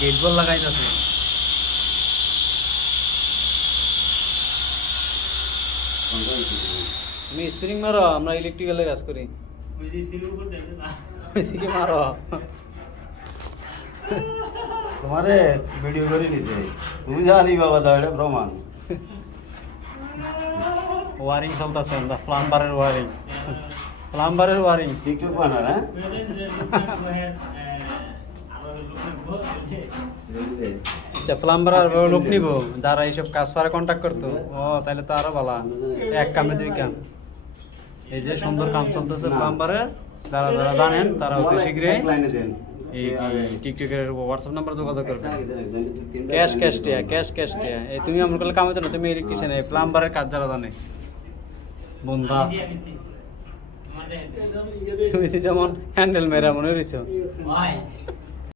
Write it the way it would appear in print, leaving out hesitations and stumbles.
Gate বল লাগাইতেছে। তুমি spring মারো, আমরা ইলেকট্রিক্যালের কাজ করি। ওইদিকে মারো। তোমারে ভিডিও করে নিছে, তুমি জানি বাবা দাও এটা প্রমাণ। ওয়ারিং চলতেছে, প্লাম্বারের ওয়ারিং, প্লাম্বারের ওয়ারিং। টিকটক বানা না? আচ্ছা, প্লাম্বার আর লোক নিব যারা এইসব কাজ পারে কন্ট্যাক্ট করতো। ও তাহলে তো আরো ভালো, এক কামে দুই কাম। এই যে সুন্দর কাম চলতেছে প্লাম্বারের, যারা যারা জানেন তারা অতি শীঘ্রই এই টিকটকের হোয়াটসঅ্যাপ নাম্বার যোগাযোগ করবেন। ক্যাশ টিয়া এই তুমি আমার কাছে কামাইতো না, তুমি ইলেকট্রিশিয়ান, এই প্লাম্বারের কাজ যারা জানে বন্ধা। তুমি যেমন হ্যান্ডেল মেরা মনে হয়েছ।